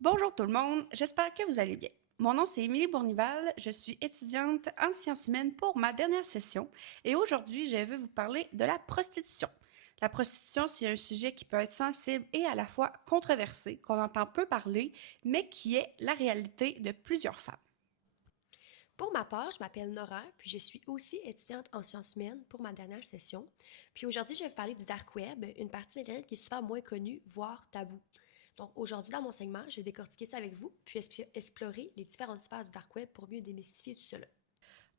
Bonjour tout le monde, j'espère que vous allez bien. Mon nom c'est Émilie Bournival, je suis étudiante en sciences humaines pour ma dernière session et aujourd'hui je vais vous parler de la prostitution. La prostitution, c'est un sujet qui peut être sensible et à la fois controversé, qu'on entend peu parler, mais qui est la réalité de plusieurs femmes. Pour ma part, je m'appelle Nora, puis je suis aussi étudiante en sciences humaines pour ma dernière session. Puis aujourd'hui, je vais vous parler du dark web, une partie d'Internet qui est souvent moins connue, voire taboue. Donc aujourd'hui, dans mon segment, je vais décortiquer ça avec vous, puis explorer les différentes sphères du dark web pour mieux démystifier tout cela.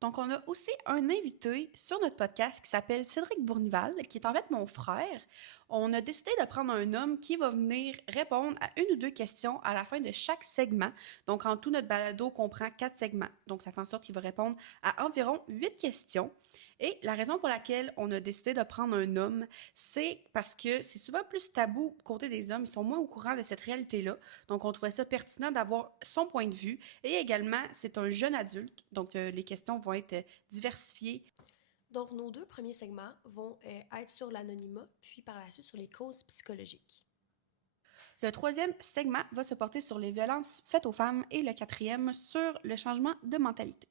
Donc, on a aussi un invité sur notre podcast qui s'appelle Cédric Bournival, qui est en fait mon frère. On a décidé de prendre un homme qui va venir répondre à une ou deux questions à la fin de chaque segment. Donc, en tout, notre balado comprend 4 segments. Donc, ça fait en sorte qu'il va répondre à environ 8 questions. Et la raison pour laquelle on a décidé de prendre un homme, c'est parce que c'est souvent plus tabou côté des hommes. Ils sont moins au courant de cette réalité-là. Donc, on trouvait ça pertinent d'avoir son point de vue. Et également, c'est un jeune adulte. Donc, les questions vont être diversifiées. Donc nos deux premiers segments vont être sur l'anonymat, puis par la suite sur les causes psychologiques. Le troisième segment va se porter sur les violences faites aux femmes et le quatrième sur le changement de mentalité.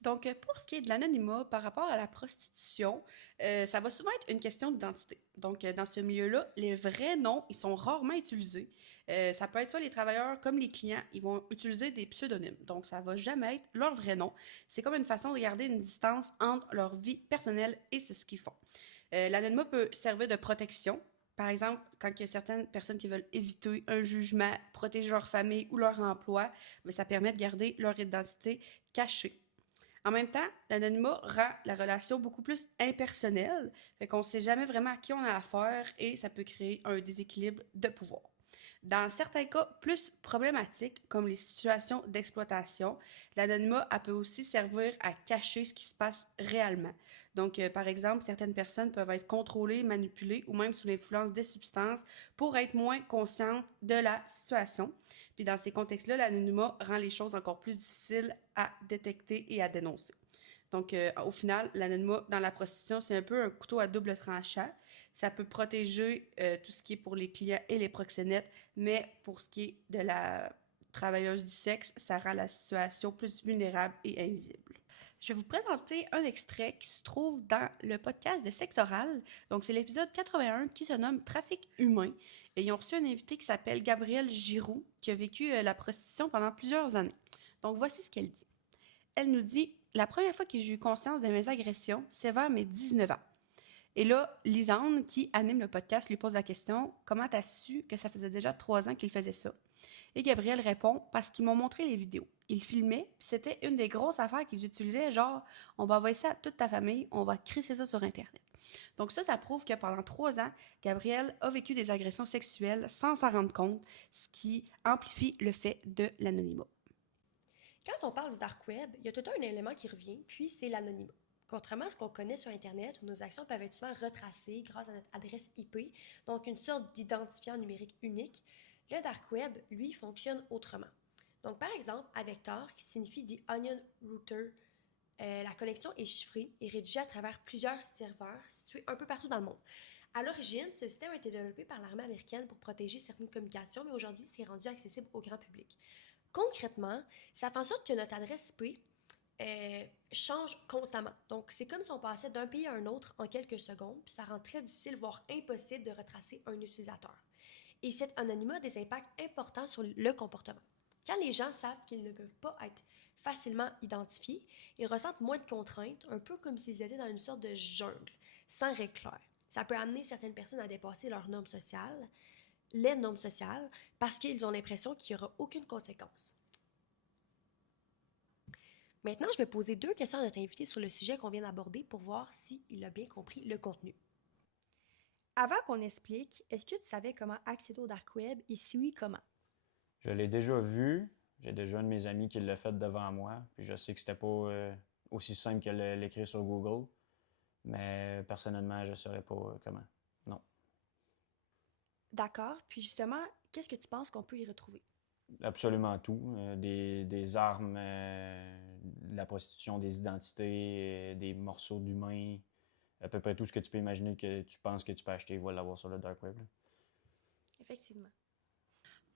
Donc, pour ce qui est de l'anonymat par rapport à la prostitution, ça va souvent être une question d'identité. Donc, dans ce milieu-là, les vrais noms, ils sont rarement utilisés. Ça peut être soit les travailleurs comme les clients, ils vont utiliser des pseudonymes. Donc, ça va jamais être leur vrai nom. C'est comme une façon de garder une distance entre leur vie personnelle et ce qu'ils font. L'anonymat peut servir de protection. Par exemple, quand il y a certaines personnes qui veulent éviter un jugement, protéger leur famille ou leur emploi, bien, ça permet de garder leur identité cachée. En même temps, l'anonymat rend la relation beaucoup plus impersonnelle, fait qu'on ne sait jamais vraiment à qui on a affaire et ça peut créer un déséquilibre de pouvoir. Dans certains cas plus problématiques, comme les situations d'exploitation, l'anonymat peut aussi servir à cacher ce qui se passe réellement. Donc, par exemple, certaines personnes peuvent être contrôlées, manipulées ou même sous l'influence des substances pour être moins conscientes de la situation. Puis dans ces contextes-là, l'anonymat rend les choses encore plus difficiles à détecter et à dénoncer. Donc, au final, l'anonymat dans la prostitution, c'est un peu un couteau à double tranchant. Ça peut protéger tout ce qui est pour les clients et les proxénètes, mais pour ce qui est de la travailleuse du sexe, ça rend la situation plus vulnérable et invisible. Je vais vous présenter un extrait qui se trouve dans le podcast de Sexe Oral. Donc, c'est l'épisode 81 qui se nomme Trafic humain. Et ils ont reçu un invité qui s'appelle Gabrielle Giroux, qui a vécu la prostitution pendant plusieurs années. Donc, voici ce qu'elle dit. Elle nous dit « La première fois que j'ai eu conscience de mes agressions, c'est vers mes 19 ans. » Et là, Lisanne, qui anime le podcast, lui pose la question « Comment t'as su que ça faisait déjà 3 ans qu'il faisait ça? » Et Gabrielle répond « Parce qu'ils m'ont montré les vidéos. Ils filmaient, puis c'était une des grosses affaires qu'ils utilisaient, genre « On va envoyer ça à toute ta famille, on va crisser ça sur Internet. » Donc ça prouve que pendant 3 ans, Gabrielle a vécu des agressions sexuelles sans s'en rendre compte, ce qui amplifie le fait de l'anonymat. Quand on parle du dark web, il y a tout un élément qui revient, puis c'est l'anonymat. Contrairement à ce qu'on connaît sur Internet, où nos actions peuvent être souvent retracées grâce à notre adresse IP, donc une sorte d'identifiant numérique unique, le dark web, lui, fonctionne autrement. Donc, par exemple, avec Tor, qui signifie The Onion Router, la connexion est chiffrée et rédigée à travers plusieurs serveurs situés un peu partout dans le monde. À l'origine, ce système a été développé par l'armée américaine pour protéger certaines communications, mais aujourd'hui, c'est rendu accessible au grand public. Concrètement, ça fait en sorte que notre adresse IP change constamment. Donc, c'est comme si on passait d'un pays à un autre en quelques secondes, puis ça rend très difficile, voire impossible de retracer un utilisateur. Et cet anonymat a des impacts importants sur le comportement. Quand les gens savent qu'ils ne peuvent pas être facilement identifiés, ils ressentent moins de contraintes, un peu comme s'ils étaient dans une sorte de jungle, sans règles claires. Ça peut amener certaines personnes à dépasser leurs normes sociales, les normes sociales, parce qu'ils ont l'impression qu'il n'y aura aucune conséquence. Maintenant, je vais poser 2 questions à notre invité sur le sujet qu'on vient d'aborder pour voir s'il a bien compris le contenu. Avant qu'on explique, est-ce que tu savais comment accéder au dark web et si oui, comment? Je l'ai déjà vu. J'ai déjà un de mes amis qui l'a fait devant moi. Puis je sais que c'était pas aussi simple que l'écrire sur Google. Mais personnellement, je ne saurais pas comment. Non. D'accord. Puis justement, qu'est-ce que tu penses qu'on peut y retrouver? Absolument tout. Des armes, de la prostitution, des identités, des morceaux d'humains, à peu près tout ce que tu peux imaginer que tu penses que tu peux acheter, il va l'avoir sur le dark web. Là. Effectivement.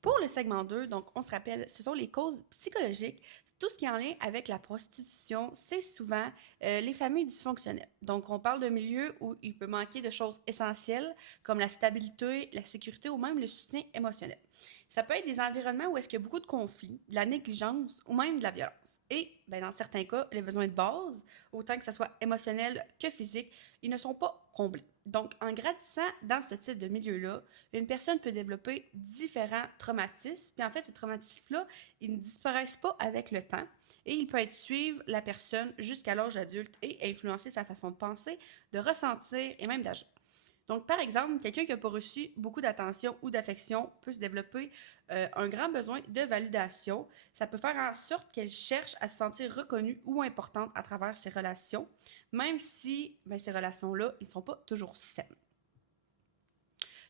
Pour le segment 2, donc on se rappelle, ce sont les causes psychologiques. Tout ce qui est en lien avec la prostitution, c'est souvent les familles dysfonctionnelles. Donc on parle d'un milieu où il peut manquer de choses essentielles comme la stabilité, la sécurité ou même le soutien émotionnel. Ça peut être des environnements où est-ce qu'il y a beaucoup de conflits, de la négligence ou même de la violence. Et dans certains cas, les besoins de base, autant que ce soit émotionnel que physique, ils ne sont pas comblés. Donc en grandissant dans ce type de milieu-là, une personne peut développer différents traumatismes. Puis en fait, ces traumatismes-là, ils ne disparaissent pas avec le temps et ils peuvent suivre la personne jusqu'à l'âge adulte et influencer sa façon de penser, de ressentir et même d'agir. Donc, par exemple, quelqu'un qui n'a pas reçu beaucoup d'attention ou d'affection peut se développer un grand besoin de validation. Ça peut faire en sorte qu'elle cherche à se sentir reconnue ou importante à travers ses relations, même si ces relations-là, ils ne sont pas toujours saines.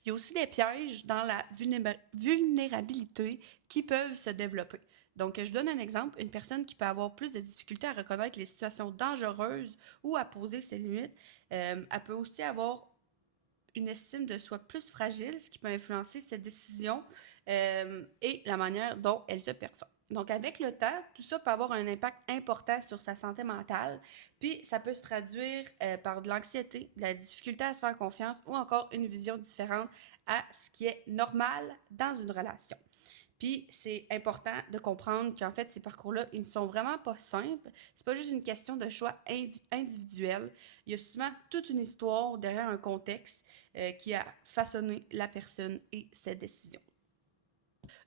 Il y a aussi des pièges dans la vulnérabilité qui peuvent se développer. Donc, je donne un exemple. Une personne qui peut avoir plus de difficultés à reconnaître les situations dangereuses ou à poser ses limites, elle peut aussi avoir une estime de soi plus fragile, ce qui peut influencer ses décisions et la manière dont elle se perçoit. Donc, avec le temps, tout ça peut avoir un impact important sur sa santé mentale, puis ça peut se traduire par de l'anxiété, de la difficulté à se faire confiance ou encore une vision différente à ce qui est normal dans une relation. Puis c'est important de comprendre qu'en fait, ces parcours-là, ils ne sont vraiment pas simples. C'est pas juste une question de choix individuel. Il y a souvent toute une histoire derrière un contexte qui a façonné la personne et ses décisions.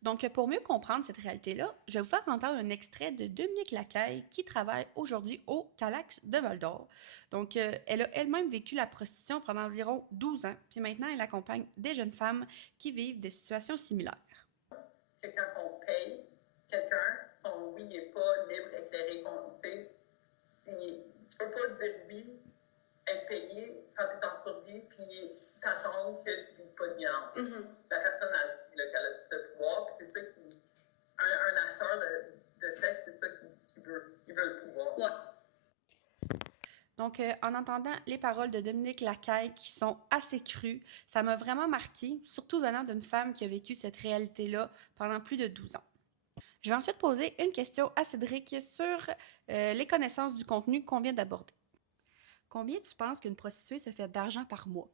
Donc, pour mieux comprendre cette réalité-là, je vais vous faire entendre un extrait de Dominique Lacaille qui travaille aujourd'hui au Calax de Val-d'Or. Donc, elle a elle-même vécu la prostitution pendant environ 12 ans, puis maintenant, elle accompagne des jeunes femmes qui vivent des situations similaires. Que quand on paye quelqu'un, son oui n'est pas libre, éclairé, consulté. Tu ne peux pas dire oui, être payé quand tu es en survie, puis t'attendre que tu ne vis pas de violence. La personne a elle a tout le pouvoir, puis c'est ça qui. Un acheteur de sexe, c'est ça qu'il veut. Il veut le pouvoir. Ouais. Donc, en entendant les paroles de Dominique Lacaille qui sont assez crues, ça m'a vraiment marqué, surtout venant d'une femme qui a vécu cette réalité-là pendant plus de 12 ans. Je vais ensuite poser une question à Cédric sur les connaissances du contenu qu'on vient d'aborder. Combien tu penses qu'une prostituée se fait d'argent par mois?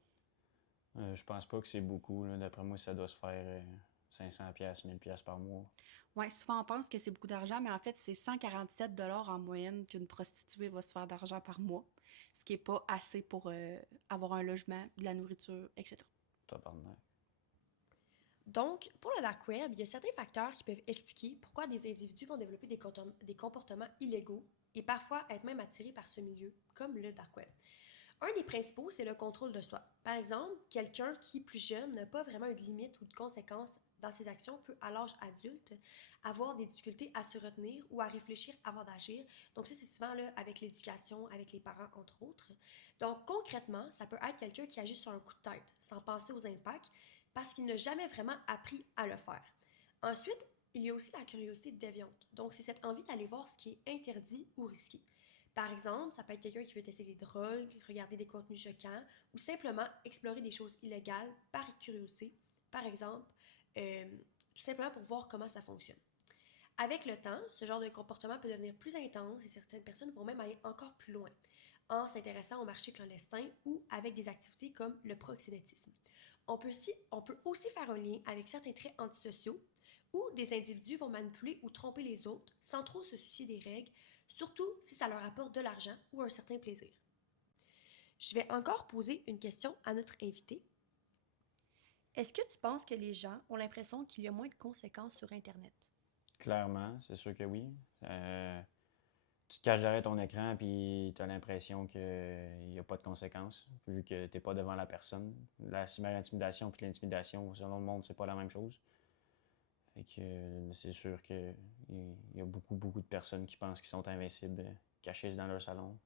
Je pense pas que c'est beaucoup. Là. D'après moi, ça doit se faire 500$, 1000$ par mois. Oui, souvent on pense que c'est beaucoup d'argent, mais en fait, c'est 147 $ en moyenne qu'une prostituée va se faire d'argent par mois, ce qui n'est pas assez pour avoir un logement, de la nourriture, etc. Tabarnak. Donc, pour le dark web, il y a certains facteurs qui peuvent expliquer pourquoi des individus vont développer des comportements illégaux et parfois être même attirés par ce milieu, comme le dark web. Un des principaux, c'est le contrôle de soi. Par exemple, quelqu'un qui, plus jeune, n'a pas vraiment eu de limite ou de conséquences dans ses actions peut, à l'âge adulte, avoir des difficultés à se retenir ou à réfléchir avant d'agir. Donc ça, c'est souvent là, avec l'éducation, avec les parents, entre autres. Donc concrètement, ça peut être quelqu'un qui agit sur un coup de tête, sans penser aux impacts, parce qu'il n'a jamais vraiment appris à le faire. Ensuite, il y a aussi la curiosité déviante. Donc c'est cette envie d'aller voir ce qui est interdit ou risqué. Par exemple, ça peut être quelqu'un qui veut tester des drogues, regarder des contenus choquants ou simplement explorer des choses illégales par curiosité. Par exemple, tout simplement pour voir comment ça fonctionne. Avec le temps, ce genre de comportement peut devenir plus intense et certaines personnes vont même aller encore plus loin en s'intéressant au marché clandestin ou avec des activités comme le proxénétisme. On peut aussi faire un lien avec certains traits antisociaux où des individus vont manipuler ou tromper les autres sans trop se soucier des règles, surtout si ça leur apporte de l'argent ou un certain plaisir. Je vais encore poser une question à notre invité. Est-ce que tu penses que les gens ont l'impression qu'il y a moins de conséquences sur Internet? Clairement, c'est sûr que oui. Tu te caches derrière ton écran puis tu as l'impression qu'il n'y a pas de conséquences, vu que tu n'es pas devant la personne. La cyberintimidation et l'intimidation, selon le monde, c'est pas la même chose. Fait que c'est sûr qu'il y a beaucoup de personnes qui pensent qu'ils sont invincibles, cachés dans leur salon.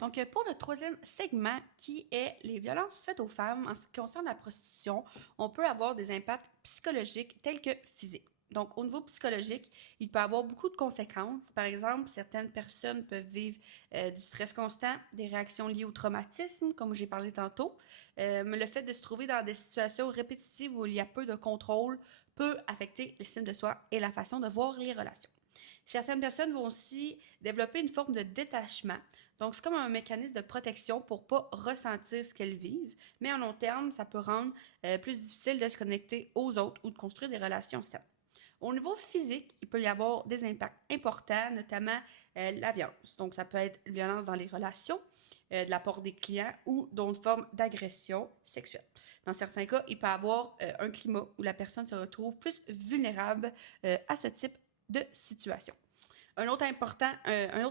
Donc, pour notre troisième segment, qui est les violences faites aux femmes, en ce qui concerne la prostitution, on peut avoir des impacts psychologiques tels que physiques. Donc, au niveau psychologique, il peut avoir beaucoup de conséquences. Par exemple, certaines personnes peuvent vivre du stress constant, des réactions liées au traumatisme, comme j'ai parlé tantôt. Le fait de se trouver dans des situations répétitives où il y a peu de contrôle peut affecter l'estime de soi et la façon de voir les relations. Certaines personnes vont aussi développer une forme de détachement. Donc, c'est comme un mécanisme de protection pour ne pas ressentir ce qu'elles vivent, mais à long terme, ça peut rendre plus difficile de se connecter aux autres ou de construire des relations saines. Au niveau physique, il peut y avoir des impacts importants, notamment la violence. Donc, ça peut être une violence dans les relations, de la part des clients ou d'autres formes d'agression sexuelle. Dans certains cas, il peut y avoir un climat où la personne se retrouve plus vulnérable à ce type de situation. Un autre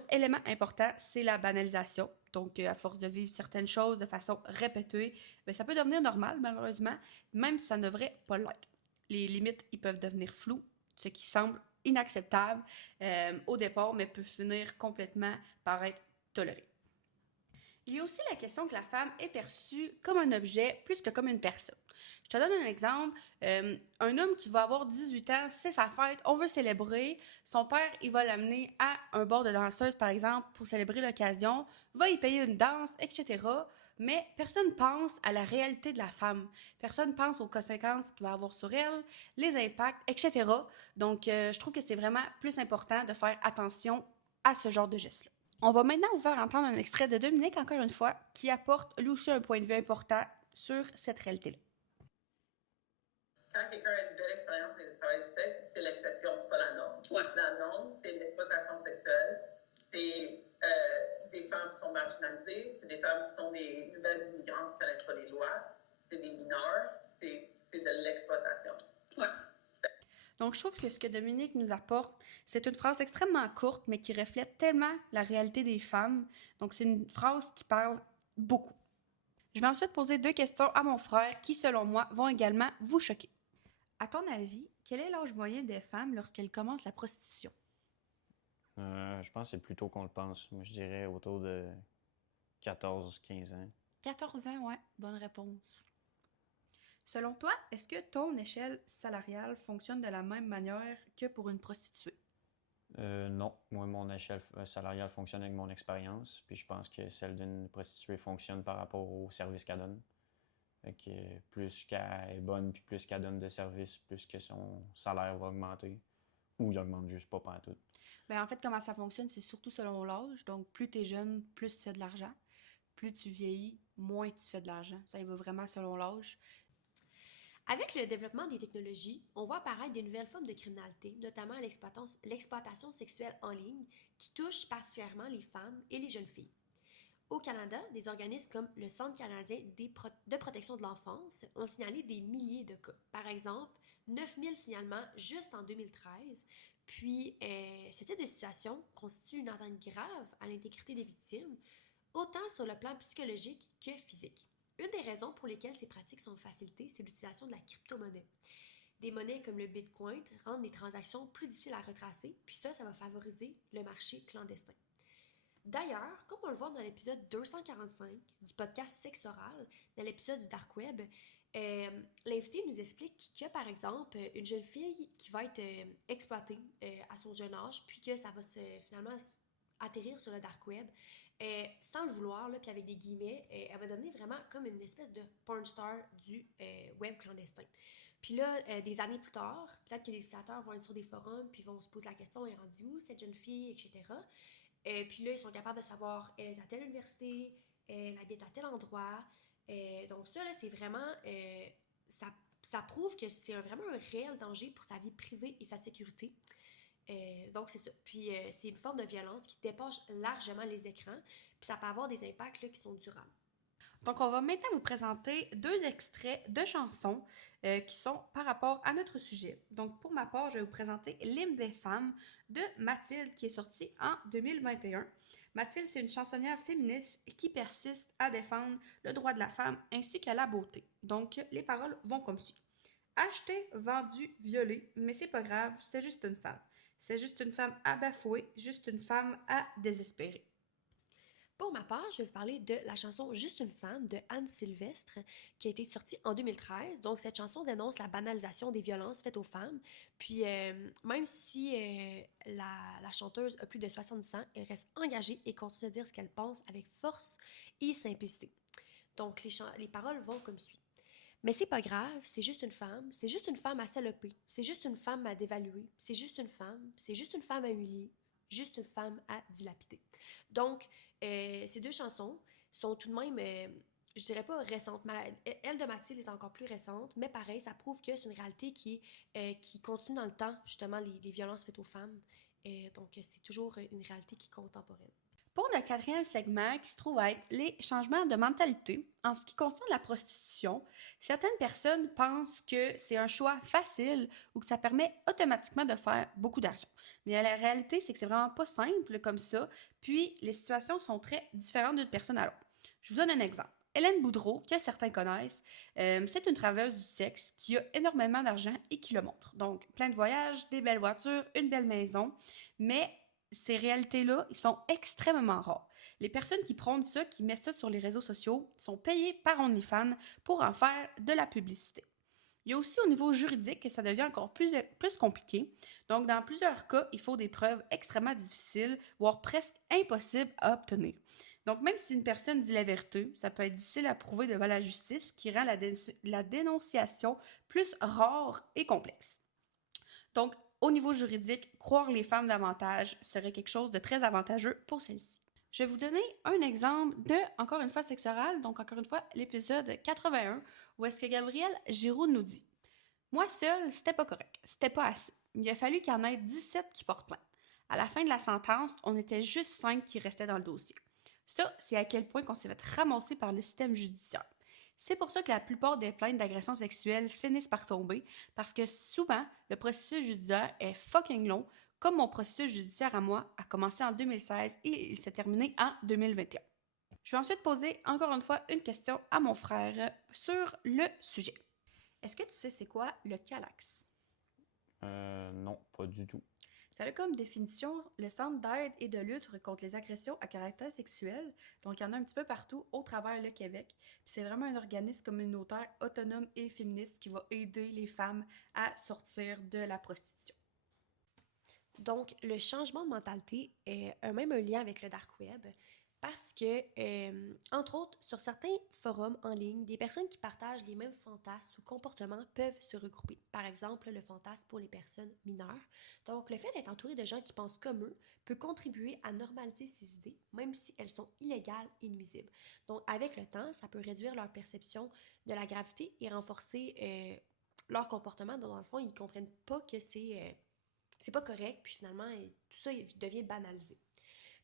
élément important, c'est la banalisation. Donc, à force de vivre certaines choses de façon répétée, bien, ça peut devenir normal, malheureusement, même si ça ne devrait pas l'être. Les limites, ils peuvent devenir floues, ce qui semble inacceptable au départ, mais peut finir complètement par être toléré. Il y a aussi la question que la femme est perçue comme un objet plus que comme une personne. Je te donne un exemple. Un homme qui va avoir 18 ans, c'est sa fête, on veut célébrer. Son père, il va l'amener à un bar de danseuse, par exemple, pour célébrer l'occasion, va y payer une danse, etc. Mais personne pense à la réalité de la femme. Personne pense aux conséquences qu'il va avoir sur elle, les impacts, etc. Donc, je trouve que c'est vraiment plus important de faire attention à ce genre de gestes-là. On va maintenant vous faire entendre un extrait de Dominique, encore une fois, qui apporte lui aussi un point de vue important sur cette réalité-là. Quand quelqu'un a une belle expérience de travail du sexe, c'est l'exception, c'est pas la norme. Ouais. La norme, c'est l'exploitation sexuelle. C'est des femmes qui sont marginalisées, c'est des femmes qui sont des nouvelles immigrantes qui ne connaissent pas les lois, c'est des mineurs, c'est de l'exploitation. Ouais. Donc, je trouve que ce que Dominique nous apporte, c'est une phrase extrêmement courte, mais qui reflète tellement la réalité des femmes. Donc, c'est une phrase qui parle beaucoup. Je vais ensuite poser 2 questions à mon frère qui, selon moi, vont également vous choquer. À ton avis, quel est l'âge moyen des femmes lorsqu'elles commencent la prostitution? Je pense que c'est plus tôt qu'on le pense. Moi, je dirais autour de 14-15 ans. 14 ans, ouais, bonne réponse. Selon toi, est-ce que ton échelle salariale fonctionne de la même manière que pour une prostituée? Non, moi, mon échelle salariale fonctionne avec mon expérience, puis je pense que celle d'une prostituée fonctionne par rapport au service qu'elle donne. Fait que plus qu'elle est bonne, puis plus qu'elle donne de services, plus que son salaire va augmenter, ou il augmente juste pas pantoute. Ben, en fait, comment ça fonctionne, c'est surtout selon l'âge. Donc, plus tu es jeune, plus tu fais de l'argent. Plus tu vieillis, moins tu fais de l'argent. Ça y va vraiment selon l'âge. Avec le développement des technologies, on voit apparaître des nouvelles formes de criminalité, notamment l'exploitation sexuelle en ligne, qui touchent particulièrement les femmes et les jeunes filles. Au Canada, des organismes comme le Centre canadien de protection de l'enfance ont signalé des milliers de cas. Par exemple, 9000 signalements juste en 2013. Puis, ce type de situation constitue une atteinte grave à l'intégrité des victimes, autant sur le plan psychologique que physique. Une des raisons pour lesquelles ces pratiques sont facilitées, c'est l'utilisation de la crypto-monnaie. Des monnaies comme le Bitcoin rendent les transactions plus difficiles à retracer, puis ça va favoriser le marché clandestin. D'ailleurs, comme on le voit dans l'épisode 245 du podcast Sexe oral, dans l'épisode du Dark Web, l'invité nous explique que, par exemple, une jeune fille qui va être exploitée à son jeune âge, puis que ça va finalement atterrir sur le Dark Web, sans le vouloir, là, puis avec des guillemets, elle va devenir vraiment comme une espèce de porn star du web clandestin. Puis là, des années plus tard, peut-être que les utilisateurs vont être sur des forums, puis vont se poser la question, elle est rendue où cette jeune fille, etc. Puis là, ils sont capables de savoir, elle est à telle université, elle habite à tel endroit. Donc ça, là, c'est vraiment, ça prouve que c'est vraiment un réel danger pour sa vie privée et sa sécurité. Donc c'est ça. Puis c'est une forme de violence qui dépasse largement les écrans, puis ça peut avoir des impacts là, qui sont durables. Donc, on va maintenant vous présenter 2 extraits de chansons qui sont par rapport à notre sujet. Donc, pour ma part, je vais vous présenter L'hymne des femmes de Mathilde qui est sortie en 2021. Mathilde, c'est une chansonnière féministe qui persiste à défendre le droit de la femme ainsi que la beauté. Donc, les paroles vont comme suit. Acheté, vendu, violé, mais c'est pas grave, c'est juste une femme. C'est juste une femme à bafouer, juste une femme à désespérer. Pour ma part, je vais vous parler de la chanson Juste une femme de Anne Sylvestre qui a été sortie en 2013. Donc, cette chanson dénonce la banalisation des violences faites aux femmes. Puis, même si la chanteuse a plus de 70 ans, elle reste engagée et continue de dire ce qu'elle pense avec force et simplicité. Donc, les paroles vont comme suit. Mais c'est pas grave, c'est juste une femme à saloper, c'est juste une femme à dévaluer, c'est juste une femme à humilier, juste une femme à dilapider. Donc, ces deux chansons sont tout de même, je dirais pas récentes, mais elle de Mathilde est encore plus récente, mais pareil, ça prouve que c'est une réalité qui continue dans le temps, justement, les violences faites aux femmes. Donc, c'est toujours une réalité qui est contemporaine. Pour le quatrième segment, qui se trouve être les changements de mentalité, en ce qui concerne la prostitution, certaines personnes pensent que c'est un choix facile ou que ça permet automatiquement de faire beaucoup d'argent. Mais la réalité, c'est que c'est vraiment pas simple comme ça, puis les situations sont très différentes d'une personne à l'autre. Je vous donne un exemple. Hélène Boudreau, que certains connaissent, c'est une travailleuse du sexe qui a énormément d'argent et qui le montre. Donc, plein de voyages, des belles voitures, une belle maison, mais ces réalités-là, ils sont extrêmement rares. Les personnes qui prônent ça, qui mettent ça sur les réseaux sociaux, sont payées par OnlyFans pour en faire de la publicité. Il y a aussi au niveau juridique que ça devient encore plus compliqué. Donc, dans plusieurs cas, il faut des preuves extrêmement difficiles, voire presque impossibles à obtenir. Donc, même si une personne dit la vérité, ça peut être difficile à prouver devant la justice, qui rend la dénonciation plus rare et complexe. Donc, au niveau juridique, croire les femmes davantage serait quelque chose de très avantageux pour celles-ci. Je vais vous donner un exemple de, encore une fois, sexe oral, donc encore une fois, l'épisode 81, où est-ce que Gabriel Giroux nous dit « Moi seul, c'était pas correct, c'était pas assez. Il a fallu qu'il y en ait 17 qui portent plainte. À la fin de la sentence, on était juste 5 qui restaient dans le dossier. Ça, c'est à quel point qu'on s'est fait ramasser par le système judiciaire. C'est pour ça que la plupart des plaintes d'agression sexuelle finissent par tomber, parce que souvent, le processus judiciaire est fucking long, comme mon processus judiciaire à moi a commencé en 2016 et il s'est terminé en 2021. Je vais ensuite poser encore une fois une question à mon frère sur le sujet. Est-ce que tu sais c'est quoi le CALAX? Non, pas du tout. Ça a comme définition le Centre d'aide et de lutte contre les agressions à caractère sexuel. Donc, il y en a un petit peu partout au travers le Québec. Puis c'est vraiment un organisme communautaire autonome et féministe qui va aider les femmes à sortir de la prostitution. Donc, le changement de mentalité a même un lien avec le dark web parce que, entre autres, sur certains forums en ligne, des personnes qui partagent les mêmes fantasmes ou comportements peuvent se regrouper. Par exemple, le fantasme pour les personnes mineures. Donc, le fait d'être entouré de gens qui pensent comme eux peut contribuer à normaliser ces idées, même si elles sont illégales et nuisibles. Donc, avec le temps, ça peut réduire leur perception de la gravité et renforcer leur comportement. Donc, dans le fond, ils ne comprennent pas que c'est pas correct, puis finalement, tout ça devient banalisé.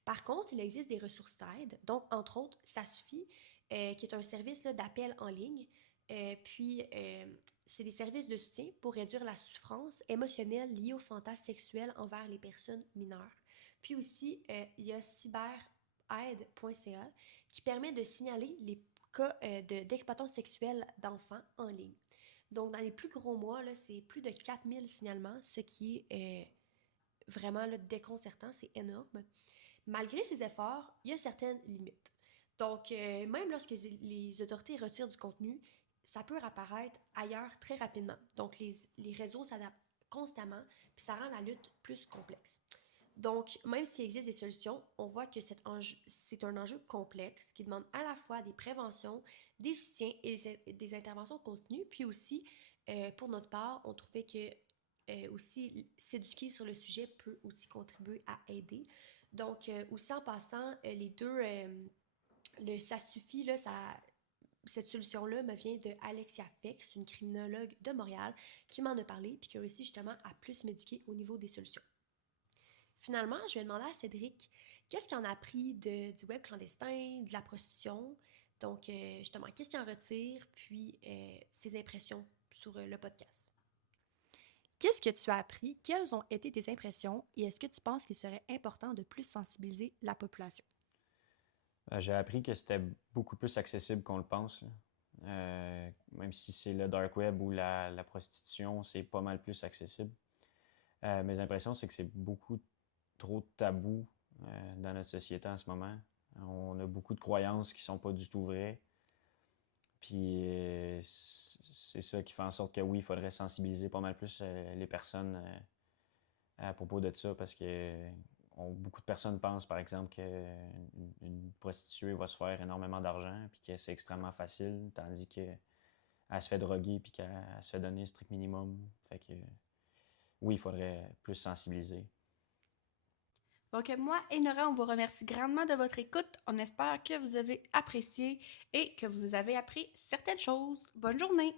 Par contre, il existe des ressources d'aide, donc entre autres, Ça suffit, qui est un service là, d'appel en ligne, c'est des services de soutien pour réduire la souffrance émotionnelle liée aux fantasmes sexuels envers les personnes mineures. Puis aussi, il y a cyberaide.ca qui permet de signaler les cas d'exploitation sexuelle d'enfants en ligne. Donc, dans les plus gros mois, là, c'est plus de 4000 signalements, ce qui est vraiment là, déconcertant, c'est énorme. Malgré ces efforts, il y a certaines limites. Donc, même lorsque les autorités retirent du contenu, ça peut apparaître ailleurs très rapidement. Donc, les réseaux s'adaptent constamment, puis ça rend la lutte plus complexe. Donc, même s'il existe des solutions, on voit que c'est un enjeu complexe qui demande à la fois des préventions, des soutiens et des interventions continues. Puis aussi, pour notre part, on trouvait que aussi s'éduquer sur le sujet peut aussi contribuer à aider. Donc, aussi en passant, les deux, le ça suffit, là, cette solution-là me vient de Alexia Fex, une criminologue de Montréal, qui m'en a parlé puis qui a réussi justement à plus m'éduquer au niveau des solutions. Finalement, je vais demander à Cédric qu'est-ce qu'il en a appris du web clandestin, de la prostitution. Donc, justement, qu'est-ce qu'il en retire, puis ses impressions sur le podcast. Qu'est-ce que tu as appris? Quelles ont été tes impressions? Et est-ce que tu penses qu'il serait important de plus sensibiliser la population? J'ai appris que c'était beaucoup plus accessible qu'on le pense. Même si c'est le dark web ou la prostitution, c'est pas mal plus accessible. Mes impressions, c'est que c'est beaucoup trop tabou dans notre société en ce moment. On a beaucoup de croyances qui sont pas du tout vraies. Puis c'est ça qui fait en sorte que oui, il faudrait sensibiliser pas mal plus les personnes à propos de ça parce que beaucoup de personnes pensent, par exemple, qu'une prostituée va se faire énormément d'argent puis que c'est extrêmement facile, tandis qu'elle se fait droguer puis qu'elle se fait donner le strict minimum. Fait que oui, il faudrait plus sensibiliser. Donc, moi et Nora, on vous remercie grandement de votre écoute. On espère que vous avez apprécié et que vous avez appris certaines choses. Bonne journée!